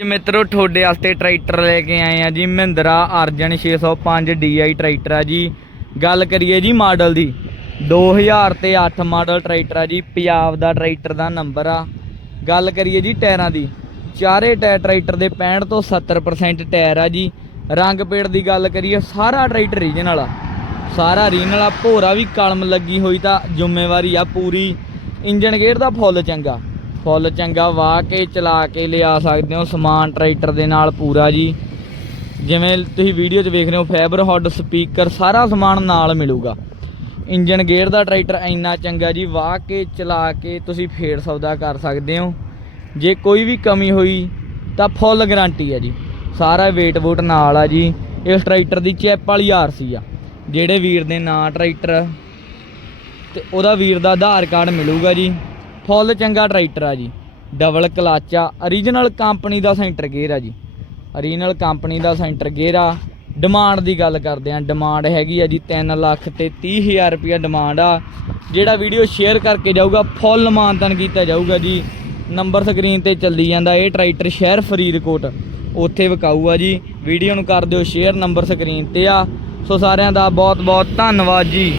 ਜੀ ਮਿੱਤਰੋ, ਤੁਹਾਡੇ ਵਾਸਤੇ ਟਰੈਕਟਰ ਲੈ ਕੇ ਆਏ ਆ ਜੀ, ਮਹਿੰਦਰਾ ਅਰਜਨ 605 DI ਟਰੈਕਟਰ ਆ ਜੀ। ਗੱਲ ਕਰੀਏ ਜੀ ਮਾਡਲ ਦੀ 2000 ਤੇ 8 ਮਾਡਲ ਟਰੈਕਟਰ ਆ ਜੀ, ਪੰਜਾਬ ਦਾ ਟਰੈਕਟਰ ਦਾ ਨੰਬਰ ਆ। ਗੱਲ ਕਰੀਏ ਜੀ ਟਾਇਰਾਂ ਦੀ, ਚਾਰੇ ਟਾਇਰ ਟਰੈਕਟਰ ਦੇ 65 ਤੋਂ 70% ਟਾਇਰ ਆ ਜੀ। ਰੰਗ ਪੇੜ ਦੀ ਗੱਲ ਕਰੀਏ, ਸਾਰਾ ਟਰੈਕਟਰ ਰੀਜਨਲ ਆ ਸਾਰਾ ਰੀਜਨਲ ਵਾਲਾ, ਭੋਰਾ ਵੀ ਕਲਮ ਲੱਗੀ ਹੋਈ ਤਾਂ ਜ਼ਿੰਮੇਵਾਰੀ ਆ ਪੂਰੀ। ਇੰਜਨ ਗੇਅਰ ਦਾ ਫੁੱਲ ਚੰਗਾ। ਫੁੱਲ ਚੰਗਾ ਵਾਹ ਕੇ ਚਲਾ ਕੇ ਲਿਆ ਸਕਦੇ ਹੋ ਸਮਾਨ ਟਰੈਕਟਰ ਦੇ ਨਾਲ ਪੂਰਾ ਜੀ। ਜਿਵੇਂ ਤੁਸੀਂ ਵੀਡੀਓ 'ਚ ਵੇਖ ਰਹੇ ਹੋ ਫਾਈਬਰ ਹੌਡ ਸਪੀਕਰ ਸਾਰਾ ਸਮਾਨ ਨਾਲ ਮਿਲੂਗਾ। ਇੰਜਨ ਗੇਅਰ ਦਾ ਟਰੈਕਟਰ ਇੰਨਾ ਚੰਗਾ ਜੀ, ਵਾਹ ਕੇ ਚਲਾ ਕੇ ਤੁਸੀਂ ਫੇਰ ਸੌਦਾ ਕਰ ਸਕਦੇ ਹੋ। ਜੇ ਕੋਈ ਵੀ ਕਮੀ ਹੋਈ ਤਾਂ ਫੁੱਲ ਗਾਰੰਟੀ ਹੈ ਜੀ। ਸਾਰਾ ਵੇਟ ਵੂਟ ਨਾਲ ਆ ਜੀ। ਇਸ ਟਰੈਕਟਰ ਦੀ ਚੈਪ ਵਾਲੀ ਆਰਸੀ ਆ। ਜਿਹੜੇ ਵੀਰ ਦੇ ਨਾਂ ਟਰੈਕਟਰ ਤੇ ਉਹਦਾ ਵੀਰ ਦਾ ਆਧਾਰ ਕਾਰਡ ਮਿਲੂਗਾ ਜੀ। ਫੁੱਲ ਚੰਗਾ ਟਰੈਕਟਰ ਆ ਜੀ। ਡਬਲ ਕਲਚ ਆ। Origignal ਕੰਪਨੀ ਦਾ ਸੈਂਟਰ ਗੇਅਰ ਆ ਜੀ। Origignal ਕੰਪਨੀ ਦਾ ਸੈਂਟਰ ਗੇਅਰ ਆ। ਡਿਮਾਂਡ ਦੀ ਗੱਲ ਕਰਦੇ ਆ। ਡਿਮਾਂਡ ਹੈਗੀ ਆ ਜੀ 3 ਲੱਖ ਤੇ 30000 ਰੁਪਇਆ ਡਿਮਾਂਡ ਆ। ਜਿਹੜਾ ਵੀਡੀਓ ਸ਼ੇਅਰ ਕਰਕੇ ਜਾਊਗਾ, ਫੁੱਲ ਮਾਨਤਨ ਕੀਤਾ ਜਾਊਗਾ ਜੀ। ਨੰਬਰ ਸਕਰੀਨ ਤੇ ਚੱਲੀ ਜਾਂਦਾ ਇਹ ਟਰੈਕਟਰ ਸ਼ਹਿਰ ਫਰੀਦਕੋਟ। ਉੱਥੇ ਵਿਕਾਊ ਆ ਜੀ। ਵੀਡੀਓ ਨੂੰ ਕਰ ਦਿਓ ਸ਼ੇਅਰ ਨੰਬਰ ਸਕਰੀਨ ਤੇ ਆ। ਸੋ ਸਾਰਿਆਂ ਦਾ ਬਹੁਤ ਬਹੁਤ ਧੰਨਵਾਦ ਜੀ।